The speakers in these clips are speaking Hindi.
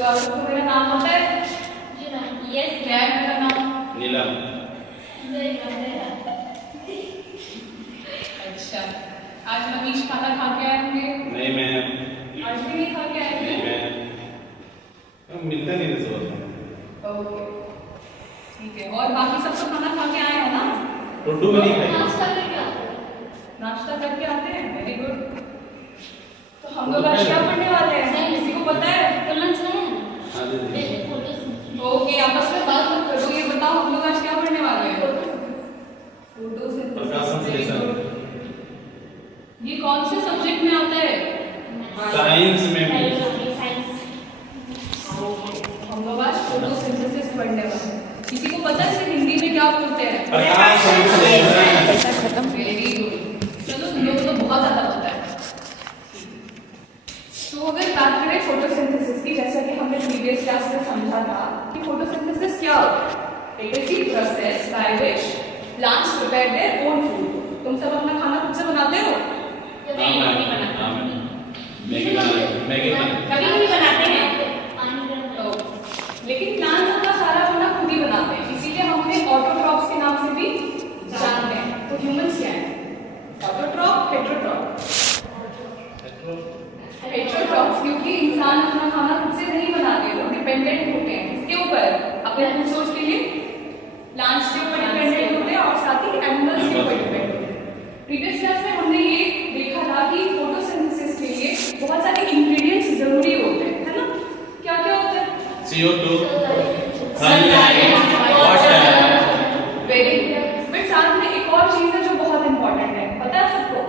तो आप सबको मेरा नाम पता है? यस, क्या है मेरा नाम? नीलम। अच्छा, आज मनीष खाना खा के आए होंगे? नहीं, मैं आज भी नहीं खा के आए नहीं, थे? मैं मिलता नहीं सुबह। ओके, ठीक है। और बाकी सब तो खाना खा के आए हो ना? टुड्डू में नहीं खाई। नाश्ता करके आते हैं, वेरी गुड। तो हम लोग आज क्या पढ़ने वाले हैं? किसी को पता है? हाँ जी। ओके, आपस में बात मत करो, ये बताओ हम लोग आज क्या पढ़ने वाले हैं? प्रकाश संश्लेषण। ये कौन से सब्जेक्ट में आता है? साइंस में भी। हम लोग आज फोटोसिंथेसिस पढ़ने वाले हैं। किसी को पता है इसे हिंदी में क्या बोलते हैं? प्रकाश संश्लेषण। Very good. चलो, तुम लोगों को बहुत ज्यादा पता है। तो अगर बात करें फोटोसिंथेसिस की, जैसा कि हमने प्रीवियस क्लास में समझा था कि फोटोसिंथेसिस क्या होता है? It is the process by which plants prepare their own food. तुम सब अपना खाना खुद से बनाते हो? मैगी बनाते हैं, लेकिन प्लांट्स अपना सारा खाना खुद ही बनाते हैं, इसीलिए हम उन्हें ऑटोट्रॉप्स के नाम से भी जानते हैं। तो ह्यूमंस क्या है? ऑटोट्रॉप, हेटेरोट्रॉप? हेटेरोट्रॉप्स, क्योंकि इंसान अपना खाना खुद से नहीं बनाते, वो डिपेंडेंट होते हैं इसके ऊपर, अपने फूड सोर्स के लिए प्लांट्स के ऊपर डिपेंडेंट होते हैं और साथ ही एनिमल्स के ऊपर डिपेंडेंट होते हैं। प्रीवियस क्लास में हमने ये देखा था कि फोटोसिंथेसिस के लिए बहुत सारे इंग्रेडिएंट्स जरूरी होते हैं, है ना? क्या क्या होते हैं? CO2, sunlight, water. Very good. But साथ में एक और चीज है जो बहुत इंपॉर्टेंट है, पता है सबको?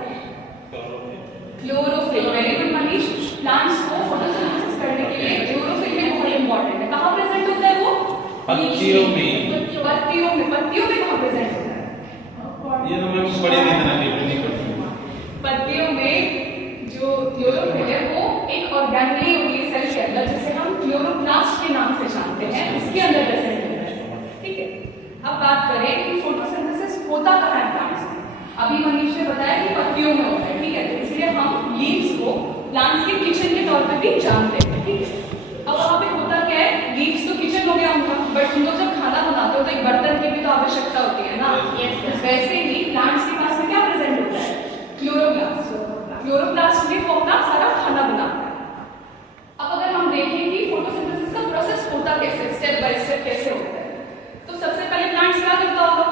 Chlorophyll. Very good Manish. Plants को फोटोसिंथेसिस करने के लिए क्लोरोफिल भी बहुत इंपॉर्टेंट है। कहाँ प्रेजेंट होता है वो? पत्तियों में। पत्तियों में कहाँ प्रेजेंट होता है? ये तो मैं पढ़ी नहीं था, नहीं पढ़ी। पत्तियों में जो क्लोरोफिल है वो एक ऑर्गेनेली होती है सेल के अंदर, जिसे हम क्लोरोप्लास्ट के नाम से जानते हैं, उसके अंदर प्रेजेंट होता है। ठीक है, अब बात करें कि फोटोसिंथेसिस होता कहाँ है प्लांट्स में। अभी मनीष ने बताया कि पत्तियों में होता है, ठीक है, तो इसलिए हम लीव्स को प्लांट्स के किचन के तौर पर भी जानते हैं। ठीक है, अब वहाँ पे होता क्या है? लीव्स तो किचन हो गया उनका, बट तुम लोग जब खाना बनाते हो तो एक बर्तन की भी तो आवश्यकता होती है ना? वैसे ही प्लांट्स के पास में क्या प्रेजेंट होता है? क्लोरोप्लास्ट। क्लोरोप्लास्ट में वो अपना सारा खाना बनाता है। अब अगर हम देखें कि फोटोसिंथेसिस का प्रोसेस होता कैसे, स्टेप बाय स्टेप कैसे होता है, तो सबसे पहले प्लांट्स क्या करता होगा?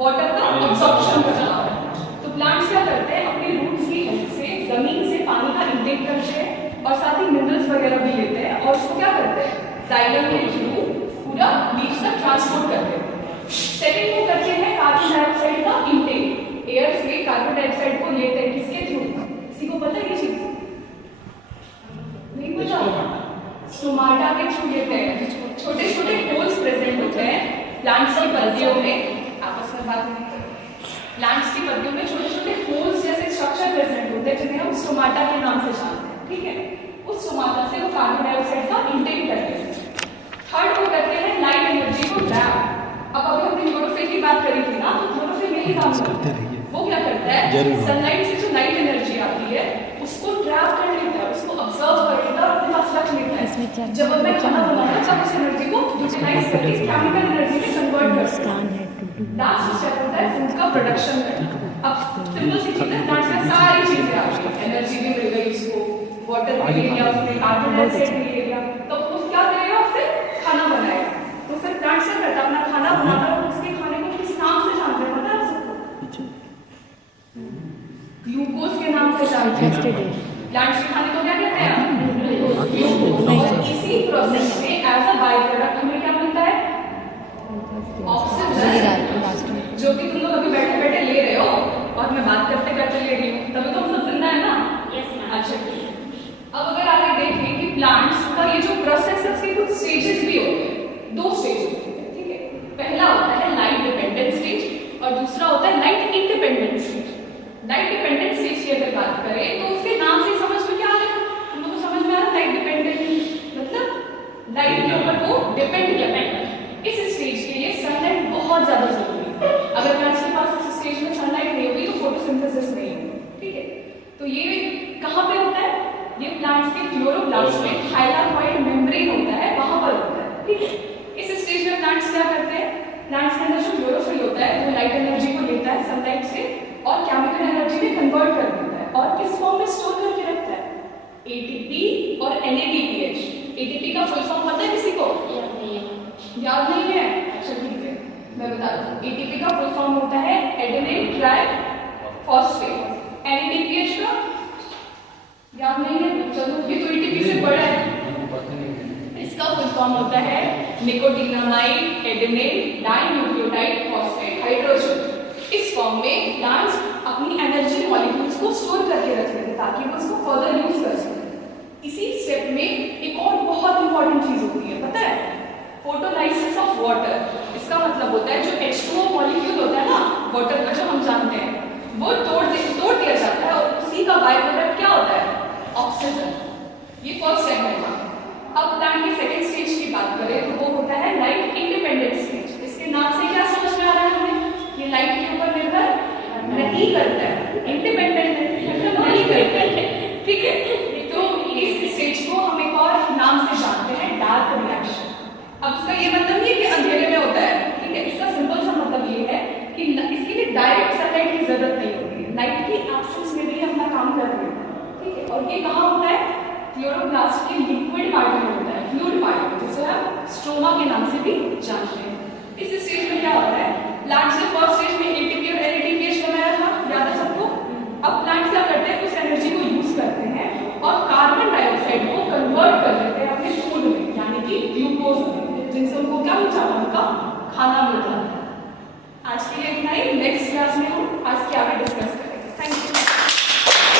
वाटर का अब्सॉर्प्शन करता होगा। तो प्लांट्स क्या करते हैं? अपने रूट्स की हेल्प से जमीन से पानी का इंटेक करते हैं और साथ ही मिनरल्स वगैरह भी लेते हैं और उसको क्या करते हैं? जाइलम के थ्रू पूरा लीव्स तक ट्रांसपोर्ट करते हैं। सेकंड वो करते हैं कार्बन डाइऑक्साइड का इंटेक, एयर से कार्बन डाइऑक्साइड को लेते हैं, किसके थ्रू? किसी को पता है ये चीज? नहीं पता? स्टोमाटा के थ्रू लेते हैं। छोटे छोटे होल्स प्रेजेंट होते हैं प्लांट्स की पत्तियों में, आपस में बात नहीं करते। प्लांट्स की पत्तियों में छोटे छोटे होल्स जैसे स्ट्रक्चर प्रेजेंट होते हैं, जिन्हें हम स्टोमाटा के नाम से जानते हैं। ठीक है, उस स्टोमाटा से वो कार्बन डाइऑक्साइड का इंटेक करते हैं। थर्ड वो करते हैं लाइट एनर्जी को ट्रैप। अब अभी हमने क्लोरोफिल की बात करी थी ना, तो क्लोरोफिल यही काम करता है। वो क्या करता है? सनलाइट से जो लाइट एनर्जी आती है उसको ट्रैप कर लेता है, उसको ऑब्जर्व कर लेता है और अपने पास रख लेता है। जब मैं खाना बनाऊंगा तब उस एनर्जी को यूटिलाइज करके केमिकल एनर्जी में कन्वर्ट करता है। लास्ट स्टेप होता है फूड का प्रोडक्शन करना। अब सिंपल सी चीज है, प्लांट्स में सारी चीजें आ गई, एनर्जी भी मिल गई उसको, वाटर भी ले लिया उसने, कार्बन डाइऑक्साइड भी ले लिया, तो वो क्या करेगा? उससे खाना बनाएगा। तो फिर प्लांट से करता अपना खाना बनाता है और उसके खाने को किस नाम से जानते हैं पता है सबको? ग्लूकोज के नाम से जानते हैं। प्लांट्स के खाने को क्या कहते हैं? ग्लूकोज। और इसी प्रोसेस में एज अ बाय प्रोडक्ट हमें क्या मिलता है? ऑक्सीजन, जो कि तुम लोग अभी बैठे बैठे ले रहे हो और मैं बात करते करते ले रही हूँ, तभी तो हम सब जिंदा है ना? अच्छा, अब अगर आगे देखें कि प्लांट्स का ये जो प्रोसेस है उसके कुछ स्टेजेस भी होते हैं। 2 स्टेजेस होते हैं, ठीक है। पहला होता है लाइट डिपेंडेंट स्टेज और दूसरा होता है light independent stage. Light dependent stage की अगर बात करें तो उसके नाम से समझ में क्या आ रहा है? तुम लोग को समझ में आ रहा है लाइट डिपेंडेंट मतलब लाइट के ऊपर वो डिपेंड करता है। इस स्टेज के लिए सनलाइट बहुत ज्यादा जरूरी है। अगर प्लांट्स के पास इस स्टेज में सनलाइट नहीं होगी तो फोटोसिंथेसिस नहीं होगी, ठीक है। तो ये कहाँ पे होता है? ये प्लांट्स के क्लोरोप्लास्ट में थाइलाकोइड मेम्ब्रेन होता है। का फुल फॉर्म होता है एडेनिन ट्राई फॉस्फेट। NADPH का याद नहीं है, चलो ये तो ATP से बड़ा है। इसका फुल फॉर्म होता है nicotinamide adenine dinucleotide phosphate hydrogen. इस फॉर्म में प्लांट्स अपनी एनर्जी मॉलिक्यूल्स को स्टोर करके रखते हैं ताकि वो उसको फर्दर यूज कर सकें। इसी स्टेप में एक और बहुत इंपॉर्टेंट चीज होती है, पता है, फोटोलाइसिस ऑफ वाटर। इसका मतलब होता है जो H2O मॉलिक्यूल होता है ना वाटर का, जो हम जानते हैं, वो तोड़ दिया जाता है और उसी का बाय प्रोडक्ट क्या होता है, ऑक्सीजन। ये फर्स्ट स्टेप है। अब प्लांट के सेकंड स्टेज की बात करें तो वो होता है लाइट इंडिपेंडेंट स्टेज। इसके नाम से क्या समझ में आ रहा है हमें, ये लाइट के ऊपर निर्भर नहीं करता है, इंडिपेंडेंट नहीं करता है, ठीक है। तो इस स्टेज को हम एक और नाम से जानते हैं, डार्क रिएक्शन। अब इसका ये मतलब नहीं कि अंधेरे में होता है, ठीक है, इसका सिंपल सा मतलब ये है कि इसके लिए डायरेक्ट सनलाइट की जरूरत नहीं होती है, लाइट की एब्सेंस में भी अपना काम कर रहे हैं, ठीक है। और ये कहाँ होता है, क्लोरोप्लास्ट के लिक्विड पार्ट में होता है, फ्लूइड पार्ट में, जिसे हम स्ट्रोमा के नाम से भी जानते हैं। इस स्टेज में क्या होता है, प्लांट से फर्स्ट स्टेज में ATP और NADPH बनाया था, याद है सबको। अब प्लांट क्या करते हैं, उस एनर्जी को